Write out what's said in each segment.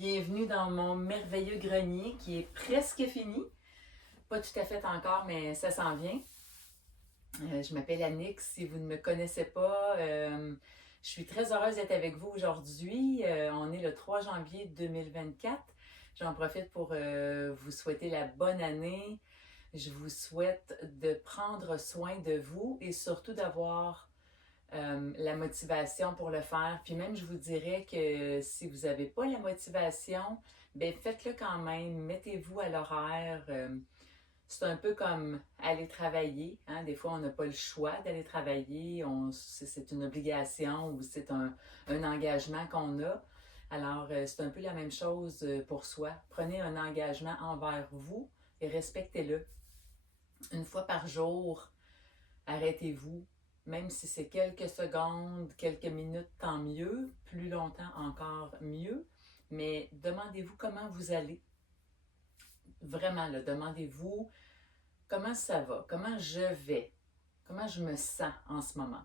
Bienvenue dans mon merveilleux grenier qui est presque fini. Pas tout à fait encore, mais ça s'en vient. Je m'appelle Annick, si vous ne me connaissez pas. Je suis très heureuse d'être avec vous aujourd'hui. On est le 3 janvier 2024. J'en profite pour vous souhaiter la bonne année. Je vous souhaite de prendre soin de vous et surtout d'avoir la motivation pour le faire. Puis même, je vous dirais que si vous n'avez pas la motivation, ben faites-le quand même. Mettez-vous à l'horaire. C'est un peu comme aller travailler. Hein? Des fois, on n'a pas le choix d'aller travailler. C'est une obligation ou c'est un engagement qu'on a. Alors, c'est un peu la même chose pour soi. Prenez un engagement envers vous et respectez-le. Une fois par jour, arrêtez-vous. Même si c'est quelques secondes, quelques minutes, tant mieux. Plus longtemps, encore mieux. Mais demandez-vous comment vous allez. Vraiment, là, demandez-vous comment ça va, comment je vais, comment je me sens en ce moment.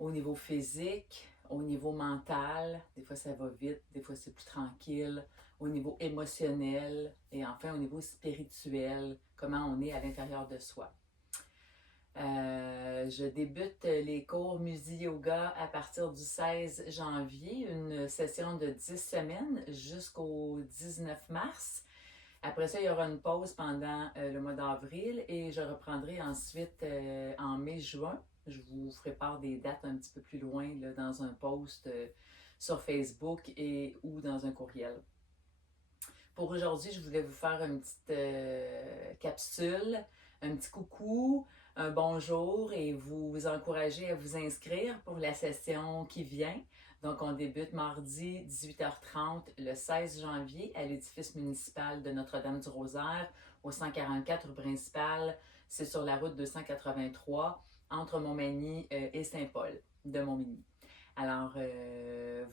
Au niveau physique, au niveau mental, des fois ça va vite, des fois c'est plus tranquille. Au niveau émotionnel et enfin au niveau spirituel, comment on est à l'intérieur de soi. Je débute les cours Musi Yoga à partir du 16 janvier, une session de 10 semaines jusqu'au 19 mars. Après ça, il y aura une pause pendant le mois d'avril et je reprendrai ensuite en mai-juin. Je vous ferai part des dates un petit peu plus loin là, dans un post sur Facebook et ou dans un courriel. Pour aujourd'hui, je voulais vous faire une petite capsule, un petit coucou, un bonjour et vous encourager à vous inscrire pour la session qui vient. Donc, on débute mardi 18h30 le 16 janvier à l'édifice municipal de Notre-Dame-du-Rosaire au 144 rue principale. C'est sur la route 283 entre Montmagny et Saint-Paul de Montmagny. Alors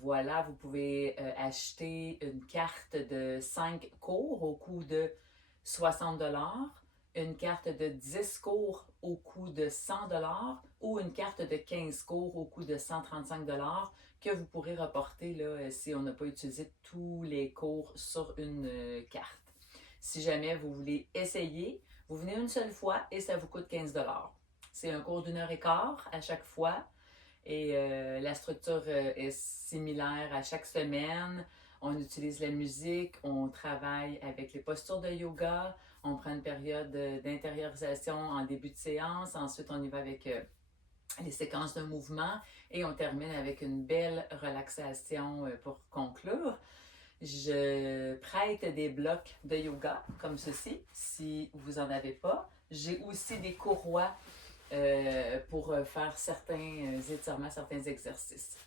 voilà, vous pouvez acheter une carte de 5 cours au coût de 60 $, une carte de 10 cours au coût de 100 $ ou une carte de 15 cours au coût de 135 $ que vous pourrez reporter là, si on n'a pas utilisé tous les cours sur une carte. Si jamais vous voulez essayer, vous venez une seule fois et ça vous coûte 15 $. C'est un cours d'1h15 à chaque fois. Et la structure est similaire à chaque semaine. On utilise la musique, on travaille avec les postures de yoga, on prend une période d'intériorisation en début de séance, ensuite on y va avec les séquences de mouvement et on termine avec une belle relaxation pour conclure. Je prête des blocs de yoga comme ceci, si vous n'en avez pas. J'ai aussi des courroies pour faire certains étirements, certains exercices.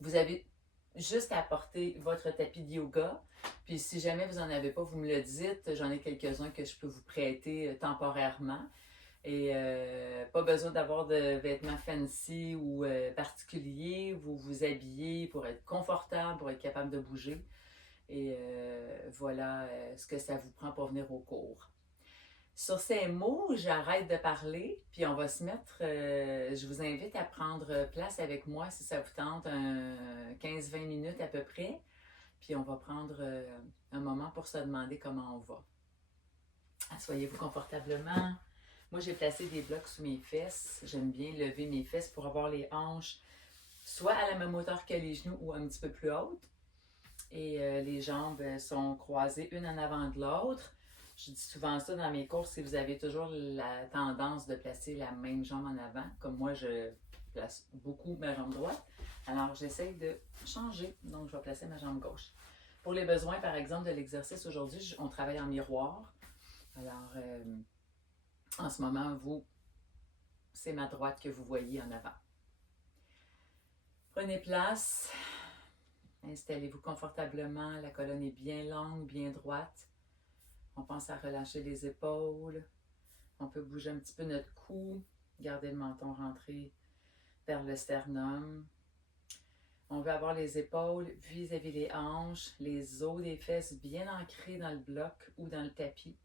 Vous avez juste à apporter votre tapis de yoga. Puis si jamais vous n'en avez pas, vous me le dites. J'en ai quelques-uns que je peux vous prêter temporairement. Et pas besoin d'avoir de vêtements fancy ou particuliers. Vous vous habillez pour être confortable, pour être capable de bouger. Et voilà ce que ça vous prend pour venir au cours. Sur ces mots, j'arrête de parler, puis on va se mettre, je vous invite à prendre place avec moi si ça vous tente, 15-20 minutes à peu près, puis on va prendre un moment pour se demander comment on va. Asseyez-vous confortablement. Moi, j'ai placé des blocs sous mes fesses. J'aime bien lever mes fesses pour avoir les hanches soit à la même hauteur que les genoux ou un petit peu plus hautes. Et les jambes sont croisées une en avant de l'autre. Je dis souvent ça dans mes cours, si vous avez toujours la tendance de placer la même jambe en avant, comme moi je place beaucoup ma jambe droite, alors j'essaie de changer, donc je vais placer ma jambe gauche. Pour les besoins, par exemple, de l'exercice aujourd'hui, on travaille en miroir. Alors, en ce moment, c'est ma droite que vous voyez en avant. Prenez place, installez-vous confortablement, la colonne est bien longue, bien droite. On pense à relâcher les épaules. On peut bouger un petit peu notre cou, garder le menton rentré vers le sternum. On veut avoir les épaules vis-à-vis des hanches, les os des fesses bien ancrés dans le bloc ou dans le tapis.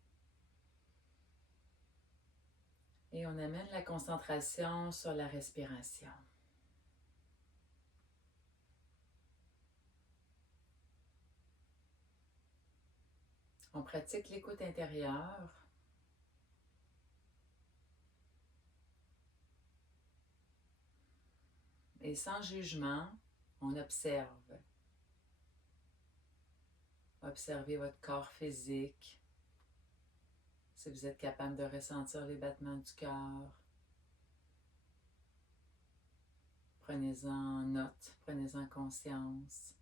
Et on amène la concentration sur la respiration. On pratique l'écoute intérieure. Et sans jugement, on observe. Observez votre corps physique. Si vous êtes capable de ressentir les battements du cœur, prenez-en note, prenez-en conscience.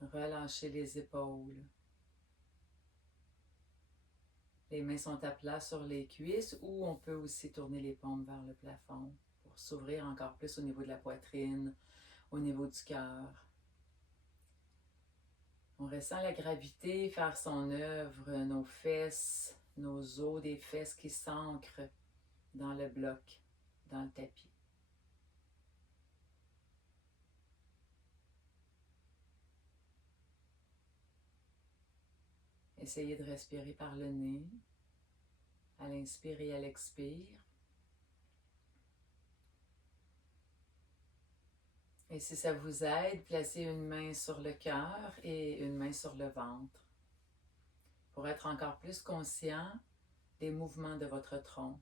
Relâchez les épaules. Les mains sont à plat sur les cuisses ou on peut aussi tourner les paumes vers le plafond pour s'ouvrir encore plus au niveau de la poitrine, au niveau du cœur. On ressent la gravité faire son œuvre, nos fesses, nos os des fesses qui s'ancrent dans le bloc, dans le tapis. Essayez de respirer par le nez, à l'inspire et à l'expire. Et si ça vous aide, placez une main sur le cœur et une main sur le ventre pour être encore plus conscient des mouvements de votre tronc,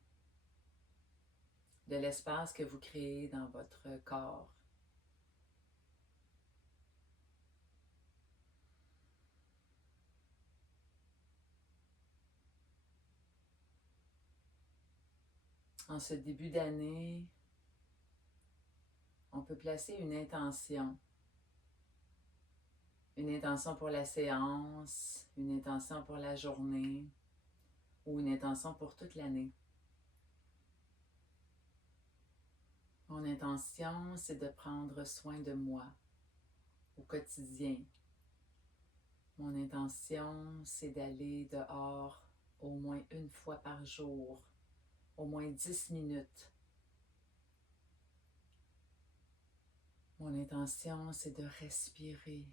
de l'espace que vous créez dans votre corps. En ce début d'année, on peut placer une intention pour la séance, une intention pour la journée ou une intention pour toute l'année. Mon intention, c'est de prendre soin de moi au quotidien. Mon intention, c'est d'aller dehors au moins une fois par jour, au moins 10 minutes. Mon intention, c'est de respirer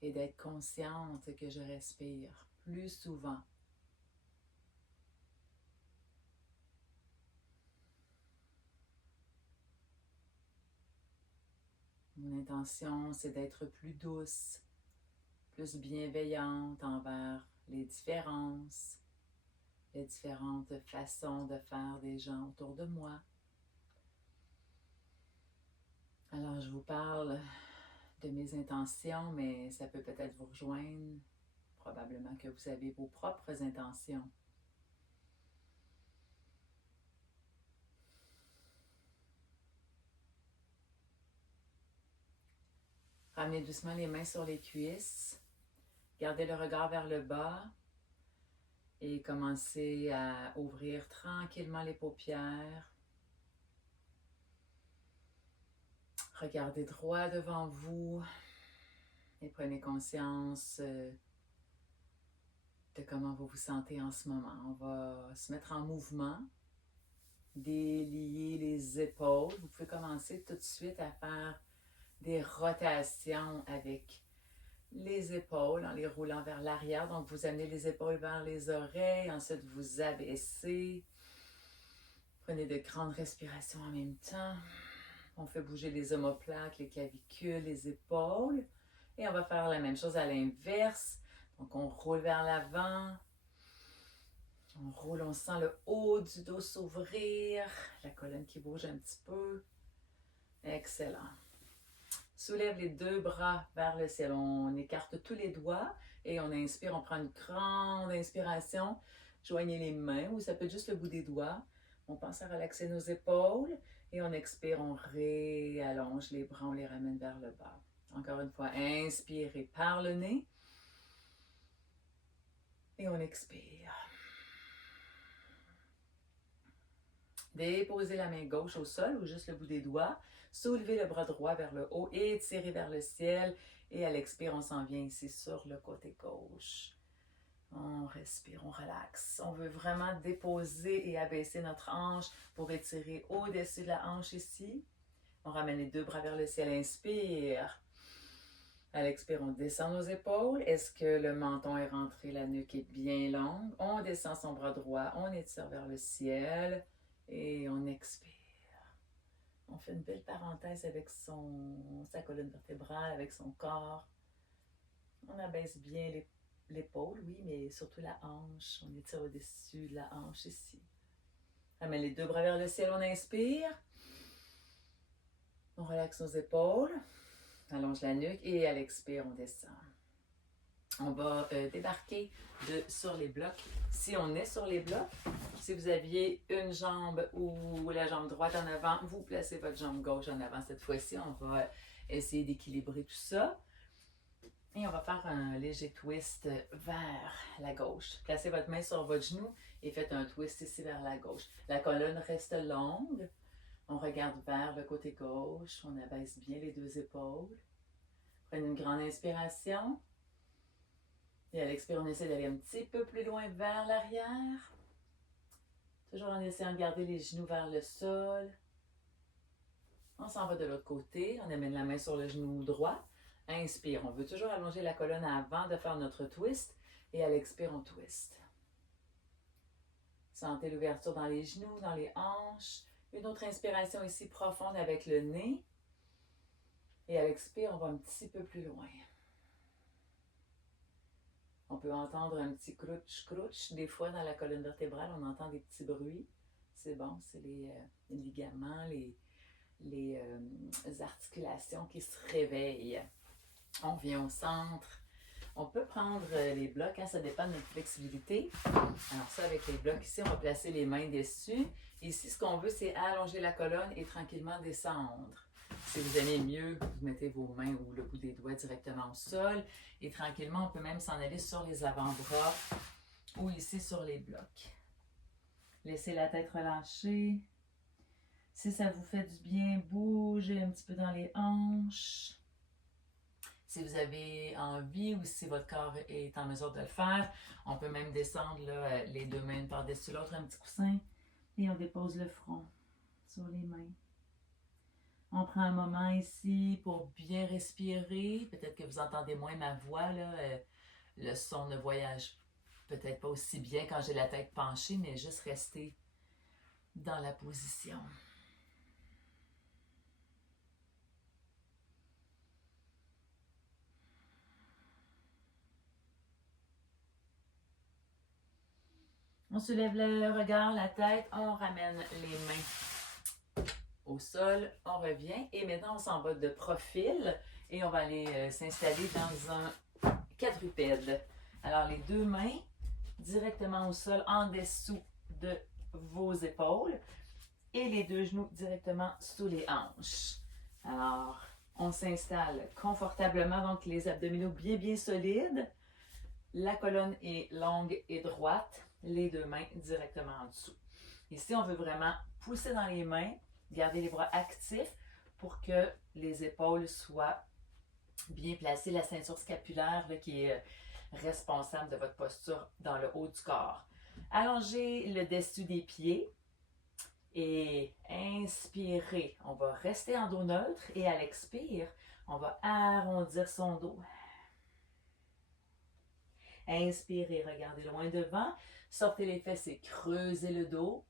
et d'être consciente que je respire plus souvent. Mon intention, c'est d'être plus douce, plus bienveillante envers les différences, les différentes façons de faire des gens autour de moi. Alors, je vous parle de mes intentions, mais ça peut peut-être vous rejoindre. Probablement que vous avez vos propres intentions. Ramenez doucement les mains sur les cuisses. Gardez le regard vers le bas et commencez à ouvrir tranquillement les paupières. Regardez droit devant vous et prenez conscience de comment vous vous sentez en ce moment. On va se mettre en mouvement, délier les épaules. Vous pouvez commencer tout de suite à faire des rotations avec les épaules en les roulant vers l'arrière. Donc, vous amenez les épaules vers les oreilles, ensuite vous abaissez. Prenez de grandes respirations en même temps. On fait bouger les omoplates, les clavicules, les épaules. Et on va faire la même chose à l'inverse. Donc, on roule vers l'avant. On roule, on sent le haut du dos s'ouvrir. La colonne qui bouge un petit peu. Excellent. Soulève les deux bras vers le ciel. On écarte tous les doigts et on inspire. On prend une grande inspiration. Joignez les mains ou ça peut être juste le bout des doigts. On pense à relaxer nos épaules et on expire. On réallonge les bras, on les ramène vers le bas. Encore une fois, inspirez par le nez et on expire. Déposez la main gauche au sol ou juste le bout des doigts. Soulevez le bras droit vers le haut et étirez vers le ciel. Et à l'expire, on s'en vient ici sur le côté gauche. On respire, on relaxe. On veut vraiment déposer et abaisser notre hanche pour étirer au-dessus de la hanche ici. On ramène les deux bras vers le ciel. Inspire. À l'expire, on descend nos épaules. Est-ce que le menton est rentré? La nuque est bien longue. On descend son bras droit. On étire vers le ciel. Et on expire. On fait une belle parenthèse avec sa colonne vertébrale, avec son corps. On abaisse bien l'épaule, oui, mais surtout la hanche. On étire au-dessus de la hanche ici. Ramène les deux bras vers le ciel, on inspire. On relaxe nos épaules. Allonge la nuque et à l'expire, on descend. On va débarquer sur les blocs. Si on est sur les blocs, si vous aviez une jambe ou la jambe droite en avant, vous placez votre jambe gauche en avant. Cette fois-ci, on va essayer d'équilibrer tout ça. Et on va faire un léger twist vers la gauche. Placez votre main sur votre genou et faites un twist ici vers la gauche. La colonne reste longue. On regarde vers le côté gauche. On abaisse bien les deux épaules. Prenez une grande inspiration. Et à l'expire, on essaie d'aller un petit peu plus loin vers l'arrière. Toujours en essayant de garder les genoux vers le sol. On s'en va de l'autre côté. On amène la main sur le genou droit. Inspire. On veut toujours allonger la colonne avant de faire notre twist. Et à l'expire, on twist. Sentez l'ouverture dans les genoux, dans les hanches. Une autre inspiration ici profonde avec le nez. Et à l'expire, on va un petit peu plus loin. On peut entendre un petit crouch-crouch. Des fois, dans la colonne vertébrale, on entend des petits bruits. C'est bon, c'est les ligaments, les articulations qui se réveillent. On vient au centre. On peut prendre les blocs, hein, ça dépend de notre flexibilité. Alors ça, avec les blocs ici, on va placer les mains dessus. Ici, ce qu'on veut, c'est allonger la colonne et tranquillement descendre. Si vous aimez mieux, vous mettez vos mains ou le bout des doigts directement au sol. Et tranquillement, on peut même s'en aller sur les avant-bras ou ici sur les blocs. Laissez la tête relâchée. Si ça vous fait du bien, bougez un petit peu dans les hanches. Si vous avez envie ou si votre corps est en mesure de le faire, on peut même descendre là, les deux mains par-dessus l'autre, un petit coussin. Et on dépose le front sur les mains. On prend un moment ici pour bien respirer. Peut-être que vous entendez moins ma voix, là. Le son ne voyage peut-être pas aussi bien quand j'ai la tête penchée, mais juste rester dans la position. On soulève le regard, la tête, on ramène les mains au sol, on revient et maintenant on s'en va de profil et on va aller s'installer dans un quadrupède. Alors les deux mains directement au sol en dessous de vos épaules et les deux genoux directement sous les hanches. Alors on s'installe confortablement, donc les abdominaux bien solides. La colonne est longue et droite, les deux mains directement en dessous. Ici, on veut vraiment pousser dans les mains, garder les bras actifs pour que les épaules soient bien placées, la ceinture scapulaire là, qui est responsable de votre posture dans le haut du corps. Allongez le dessus des pieds et inspirez. On va rester en dos neutre et à l'expire, on va arrondir son dos. Inspirez, regardez loin devant, sortez les fesses et creusez le dos.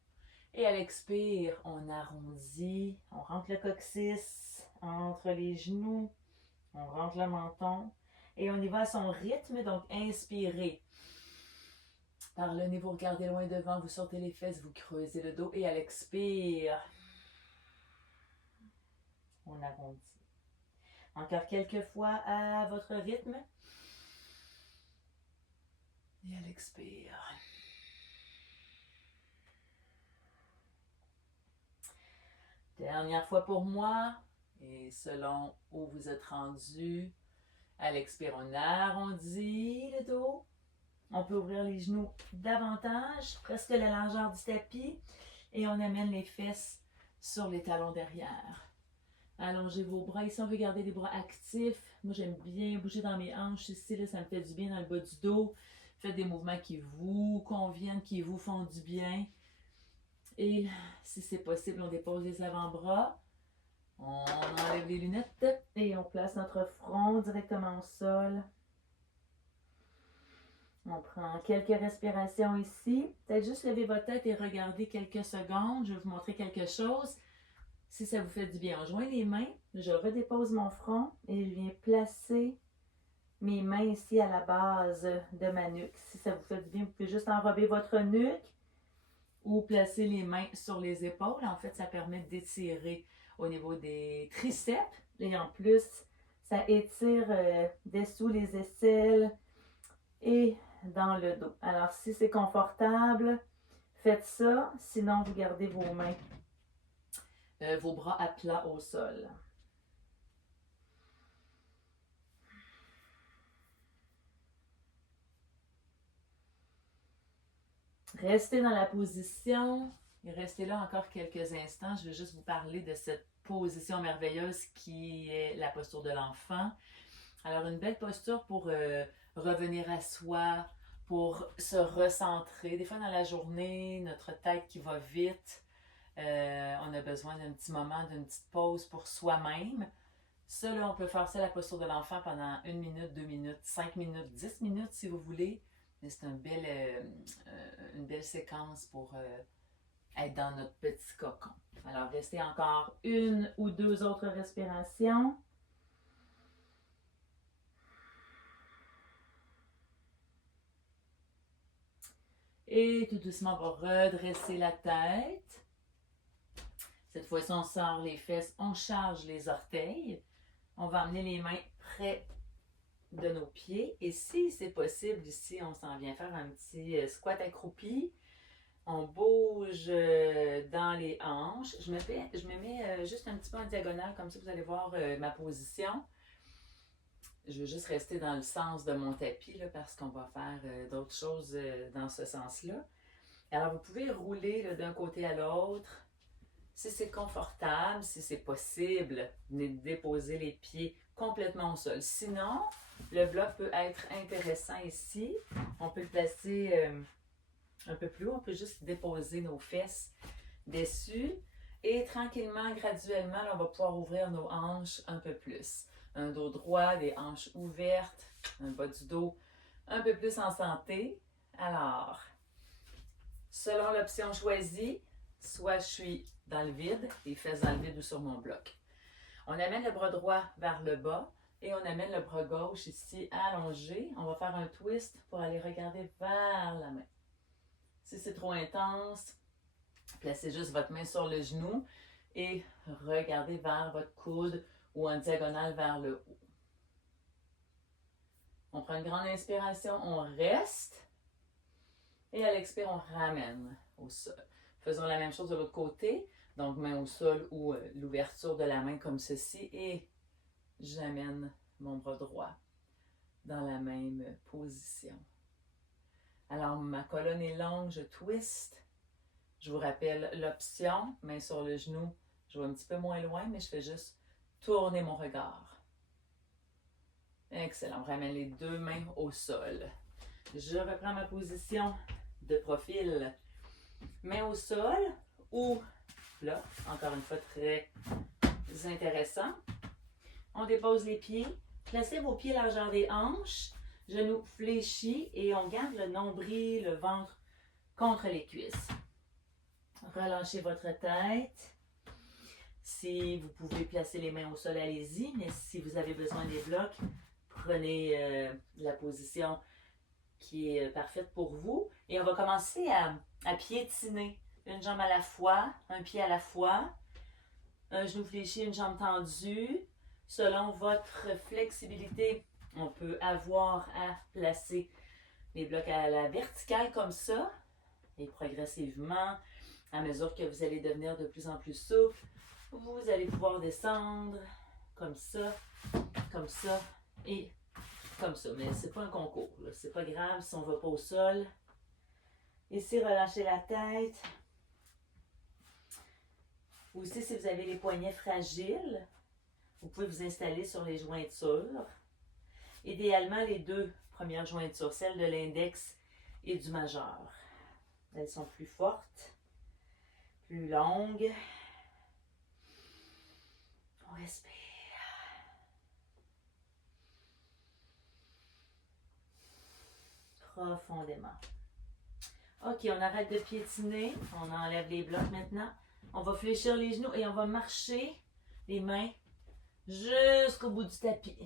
Et à l'expire, on arrondit, on rentre le coccyx entre les genoux, on rentre le menton et on y va à son rythme, donc inspirez. Par le nez, vous regardez loin devant, vous sortez les fesses, vous creusez le dos et à l'expire, on arrondit. Encore quelques fois à votre rythme. Et à l'expire. Dernière fois pour moi. Et selon où vous êtes rendu, à l'expire, on arrondit le dos. On peut ouvrir les genoux davantage, presque la largeur du tapis. Et on amène les fesses sur les talons derrière. Allongez vos bras. Ici, on veut garder les bras actifs. Moi, j'aime bien bouger dans mes hanches ici. Là, ça me fait du bien dans le bas du dos. Faites des mouvements qui vous conviennent, qui vous font du bien. Et si c'est possible, on dépose les avant-bras. On enlève les lunettes et on place notre front directement au sol. On prend quelques respirations ici. Peut-être juste lever votre tête et regarder quelques secondes. Je vais vous montrer quelque chose. Si ça vous fait du bien, on joint les mains. Je redépose mon front et je viens placer mes mains ici à la base de ma nuque. Si ça vous fait du bien, vous pouvez juste enrober votre nuque. Ou placer les mains sur les épaules. En fait, ça permet d'étirer au niveau des triceps. Et en plus, ça étire dessous les aisselles et dans le dos. Alors, si c'est confortable, faites ça. Sinon, vous gardez vos mains. Vos bras à plat au sol. Restez dans la position et restez là encore quelques instants. Je vais juste vous parler de cette position merveilleuse qui est la posture de l'enfant. Alors, une belle posture pour revenir à soi, pour se recentrer. Des fois, dans la journée, notre tête qui va vite, on a besoin d'un petit moment, d'une petite pause pour soi-même. Ça, là, on peut faire ça, la posture de l'enfant, pendant 1 minute, 2 minutes, 5 minutes, 10 minutes, si vous voulez. Mais c'est une belle séquence pour être dans notre petit cocon. Alors, restez encore 1 ou 2 autres respirations. Et tout doucement, on va redresser la tête. Cette fois-ci, on sort les fesses, on charge les orteils. On va amener les mains près de nos pieds. Et si c'est possible, ici, on s'en vient faire un petit squat accroupi. On bouge dans les hanches. Je me mets juste un petit peu en diagonale, comme ça vous allez voir ma position. Je vais juste rester dans le sens de mon tapis là, parce qu'on va faire d'autres choses dans ce sens-là. Alors, vous pouvez rouler d'un côté à l'autre. Si c'est confortable, si c'est possible, venez déposer les pieds complètement au sol. Sinon, le bloc peut être intéressant ici. On peut le placer un peu plus haut. On peut juste déposer nos fesses dessus. Et tranquillement, graduellement, là, on va pouvoir ouvrir nos hanches un peu plus. Un dos droit, des hanches ouvertes, un bas du dos un peu plus en santé. Alors, selon l'option choisie, soit je suis dans le vide, les fesses dans le vide ou sur mon bloc. On amène le bras droit vers le bas et on amène le bras gauche ici allongé. On va faire un twist pour aller regarder vers la main. Si c'est trop intense, placez juste votre main sur le genou et regardez vers votre coude ou en diagonale vers le haut. On prend une grande inspiration, on reste et à l'expire, on ramène au sol. Faisons la même chose de l'autre côté, donc main au sol ou l'ouverture de la main comme ceci et j'amène mon bras droit dans la même position. Alors, ma colonne est longue, je twist. Je vous rappelle l'option, main sur le genou, je vais un petit peu moins loin, mais je fais juste tourner mon regard. Excellent, on ramène les 2 mains au sol. Je reprends ma position de profil. Main au sol ou là, encore une fois très intéressant. On dépose les pieds, placez vos pieds largeur des hanches, genoux fléchis et on garde le nombril, le ventre contre les cuisses. Relâchez votre tête. Si vous pouvez placer les mains au sol, allez-y, mais si vous avez besoin des blocs, prenez la position qui est parfaite pour vous. Et on va commencer à piétiner. Une jambe à la fois, un pied à la fois, un genou fléchi, une jambe tendue. Selon votre flexibilité, on peut avoir à placer les blocs à la verticale comme ça. Et progressivement, à mesure que vous allez devenir de plus en plus souple, vous allez pouvoir descendre comme ça et comme ça. Mais c'est pas un concours, c'est pas grave si on ne va pas au sol. Ici, relâchez la tête. Aussi, si vous avez les poignets fragiles, vous pouvez vous installer sur les jointures. Idéalement, les 2 premières jointures, celle de l'index et du majeur. Elles sont plus fortes, plus longues. On respire. Profondément. Ok, on arrête de piétiner. On enlève les blocs maintenant. On va fléchir les genoux et on va marcher les mains jusqu'au bout du tapis.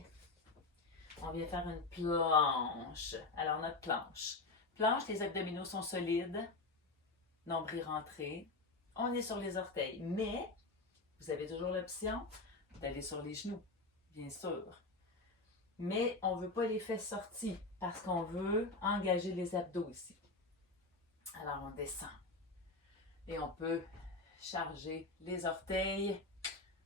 On vient faire une planche. Alors, notre planche. Planche, les abdominaux sont solides. Nombril rentré. On est sur les orteils. Mais, vous avez toujours l'option d'aller sur les genoux, bien sûr. Mais on ne veut pas les fesses sorties parce qu'on veut engager les abdos ici. Alors, on descend. Et on peut charger les orteils,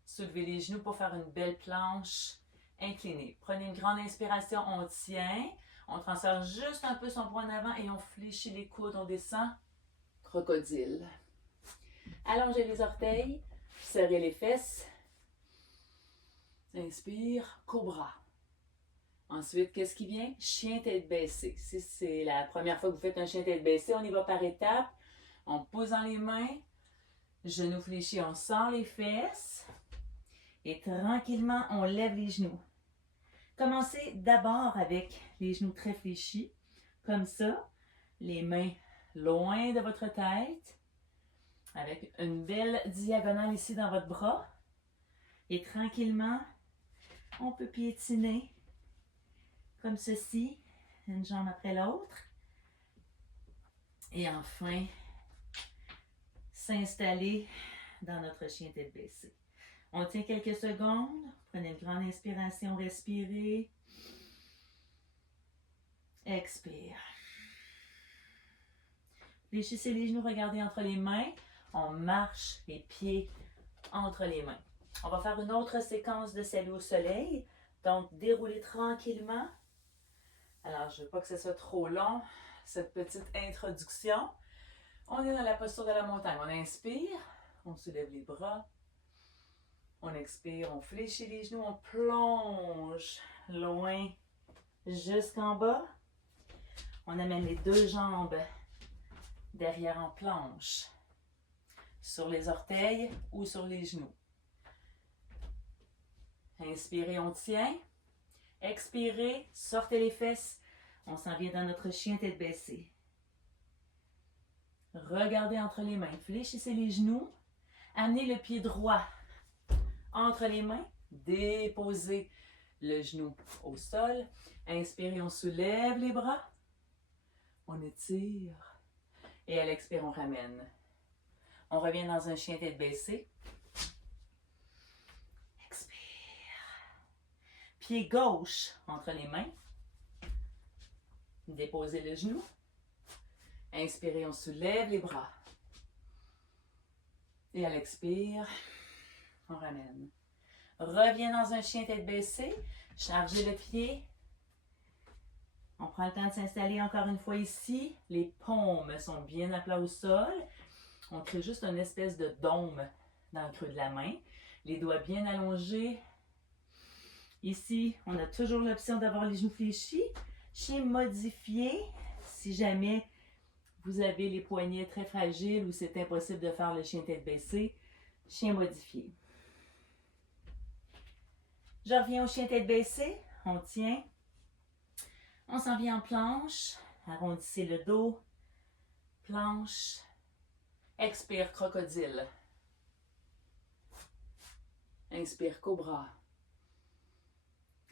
soulever les genoux pour faire une belle planche inclinée. Prenez une grande inspiration, on tient. On transfère juste un peu son poing en avant et on fléchit les coudes, on descend. Crocodile. Allongez les orteils, serrez les fesses. Inspire, cobra. Ensuite, qu'est-ce qui vient? Chien tête baissée. Si c'est la première fois que vous faites un chien tête baissée, on y va par étapes. On pose dans les mains, genoux fléchis, on sort les fesses et tranquillement, on lève les genoux. Commencez d'abord avec les genoux très fléchis, comme ça, les mains loin de votre tête, avec une belle diagonale ici dans votre bras. Et tranquillement, on peut piétiner comme ceci, une jambe après l'autre. Et enfin, s'installer dans notre chien tête baissée. On tient quelques secondes. Prenez une grande inspiration, respirez. Expire. Fléchissez les genoux, regardez entre les mains. On marche les pieds entre les mains. On va faire une autre séquence de salut au soleil. Donc, déroulez tranquillement. Alors, je ne veux pas que ce soit trop long, cette petite introduction. On est dans la posture de la montagne. On inspire, on soulève les bras. On expire, on fléchit les genoux, on plonge loin jusqu'en bas. On amène les deux jambes derrière en planche, sur les orteils ou sur les genoux. Inspirez, on tient. Expirez, sortez les fesses. On s'en vient dans notre chien tête baissée. Regardez entre les mains, fléchissez les genoux. Amenez le pied droit entre les mains. Déposez le genou au sol. Inspirez, on soulève les bras. On étire. Et à l'expire, on ramène. On revient dans un chien tête baissée. Expire. Pied gauche entre les mains. Déposez le genou. Inspirez, on soulève les bras. Et à l'expire, on ramène. Reviens dans un chien tête baissée. Chargez le pied. On prend le temps de s'installer encore une fois ici. Les paumes sont bien à plat au sol. On crée juste une espèce de dôme dans le creux de la main. Les doigts bien allongés. Ici, on a toujours l'option d'avoir les genoux fléchis. Chien modifié, si jamais vous avez les poignets très fragiles ou c'est impossible de faire le chien tête baissée, chien modifié. Je reviens au chien tête baissée. On tient. On s'en vient en planche. Arrondissez le dos. Planche. Expire, crocodile. Inspire, cobra.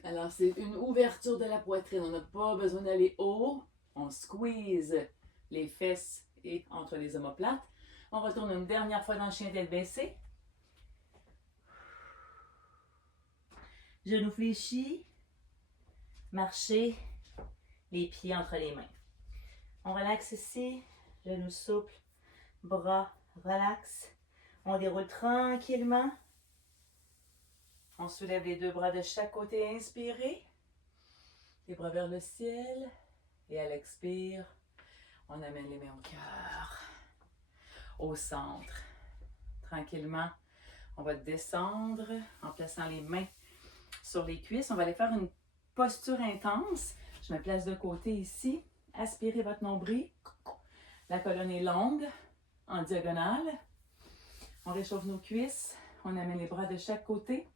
Alors, c'est une ouverture de la poitrine. On n'a pas besoin d'aller haut. On squeeze les fesses et entre les omoplates. On retourne une dernière fois dans le chien tête baissée. Genoux fléchis. Marchez les pieds entre les mains. On relaxe ici. Genoux souples. Bras relax. On déroule tranquillement. On soulève les deux bras de chaque côté. Inspirez. Les bras vers le ciel. Et à l'expire, on amène les mains au cœur. Au centre. Tranquillement, on va descendre en plaçant les mains sur les cuisses. On va aller faire une posture intense. Je me place de côté ici. Aspirez votre nombril. La colonne est longue, en diagonale. On réchauffe nos cuisses. On amène les bras de chaque côté.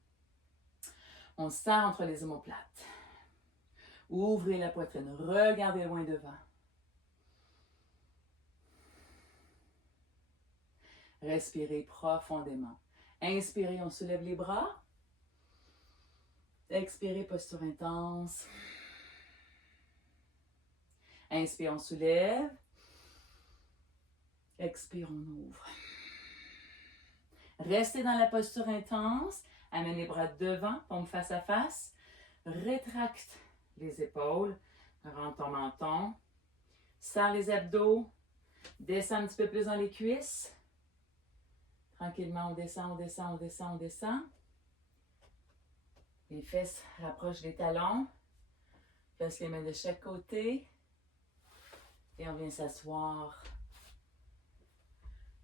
On serre entre les omoplates. Ouvrez la poitrine. Regardez loin devant. Respirez profondément. Inspirez, on soulève les bras. Expirez, posture intense. Inspire, on soulève. Expire, on ouvre. Restez dans la posture intense. Amène les bras devant, paume face à face. Rétracte les épaules. Rentre ton menton. Serre les abdos. Descends un petit peu plus dans les cuisses. Tranquillement, on descend, on descend, on descend, on descend. Les fesses rapprochent des talons. Place les mains de chaque côté. Et on vient s'asseoir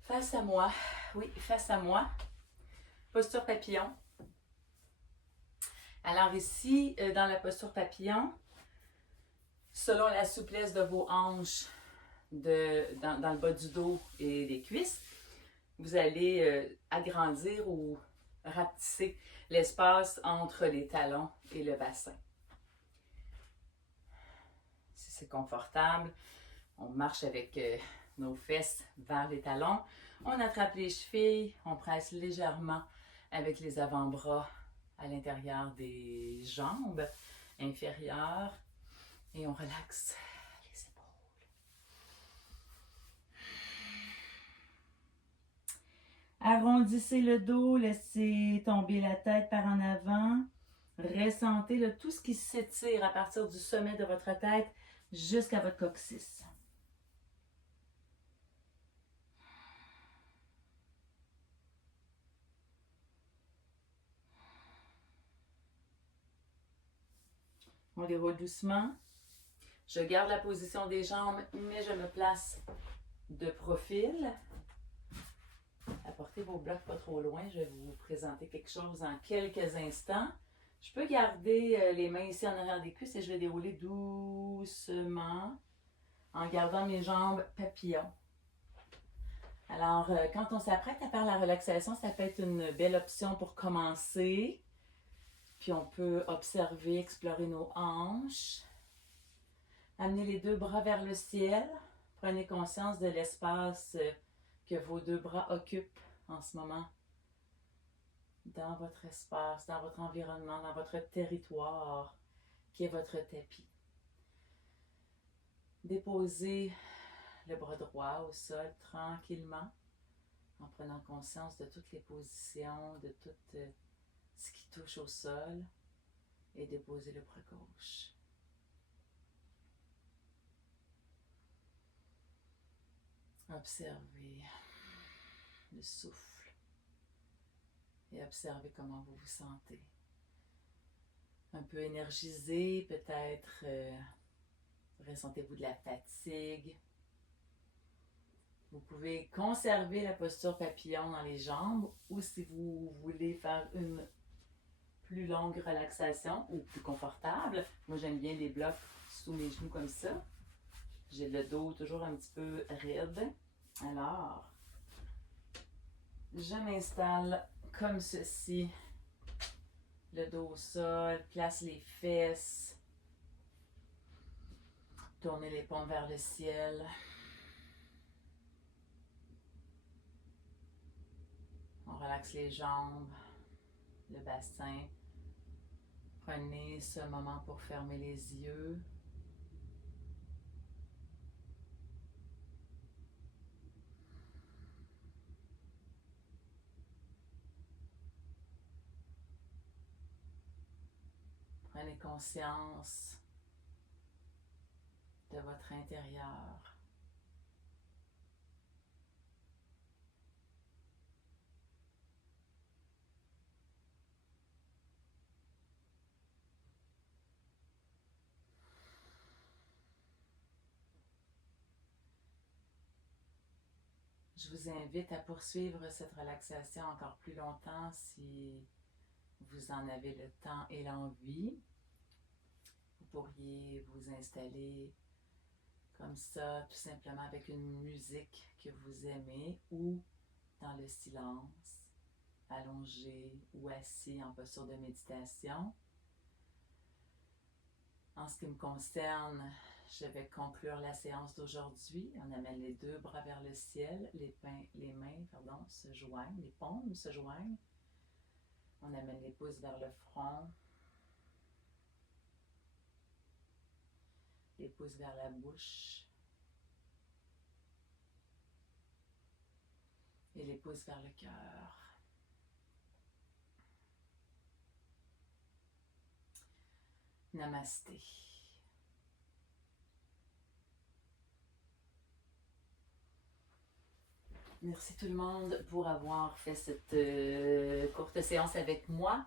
face à moi. Oui, face à moi. Posture papillon. Alors ici, dans la posture papillon, selon la souplesse de vos hanches dans le bas du dos et des cuisses, vous allez agrandir ou rapetisser l'espace entre les talons et le bassin. Si c'est confortable, on marche avec nos fesses vers les talons. On attrape les chevilles, on presse légèrement avec les avant-bras à l'intérieur des jambes inférieures et on relaxe les épaules. Arrondissez le dos, laissez tomber la tête par en avant. Ressentez là, tout ce qui s'étire à partir du sommet de votre tête jusqu'à votre coccyx. On déroule doucement. Je garde la position des jambes, mais je me place de profil. Apportez vos blocs pas trop loin. Je vais vous présenter quelque chose en quelques instants. Je peux garder les mains ici en arrière des cuisses et je vais dérouler doucement en gardant mes jambes papillons. Alors, quand on s'apprête à faire la relaxation, ça peut être une belle option pour commencer. Puis on peut observer, explorer nos hanches. Amenez les deux bras vers le ciel. Prenez conscience de l'espace que vos deux bras occupent en ce moment. Dans votre espace, dans votre environnement, dans votre territoire, qui est votre tapis. Déposez le bras droit au sol tranquillement, en prenant conscience de toutes les positions, de tout ce qui touche au sol, et déposez le bras gauche. Observez le souffle et observez comment vous vous sentez. Un peu énergisé, peut-être ressentez-vous de la fatigue. Vous pouvez conserver la posture papillon dans les jambes ou si vous voulez faire une plus longue relaxation ou plus confortable. Moi, j'aime bien les blocs sous mes genoux comme ça. J'ai le dos toujours un petit peu raide. Alors, je m'installe comme ceci. Le dos au sol, place les fesses. Tournez les paumes vers le ciel. On relaxe les jambes, le bassin. Prenez ce moment pour fermer les yeux. Prenez conscience de votre intérieur. Je vous invite à poursuivre cette relaxation encore plus longtemps si vous en avez le temps et l'envie. Vous pourriez vous installer comme ça, tout simplement avec une musique que vous aimez ou dans le silence, allongé ou assis en posture de méditation. En ce qui me concerne, je vais conclure la séance d'aujourd'hui. On amène les deux bras vers le ciel, les mains se joignent, les paumes se joignent. On amène les pouces vers le front. Les pouces vers la bouche. Et les pouces vers le cœur. Namasté. Merci tout le monde pour avoir fait cette courte séance avec moi.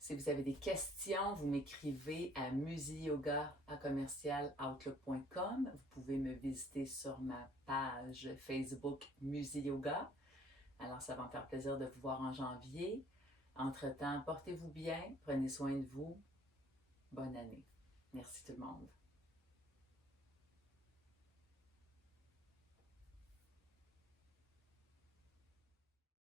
Si vous avez des questions, vous m'écrivez à musiyoga@outlook.com. Vous pouvez me visiter sur ma page Facebook Musiyoga. Alors, ça va me faire plaisir de vous voir en janvier. Entre-temps, portez-vous bien, prenez soin de vous. Bonne année. Merci tout le monde.